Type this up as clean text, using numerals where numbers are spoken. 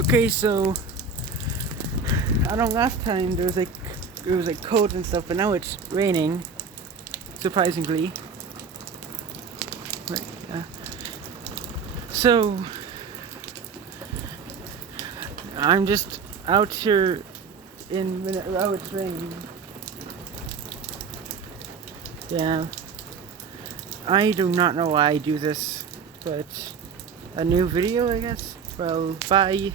Okay, so I don't know. Last time it was like cold and stuff, but now it's raining. Surprisingly, but, so I'm just out here oh, it's raining. Yeah, I do not know why I do this, but a new video, I guess. Well, bye.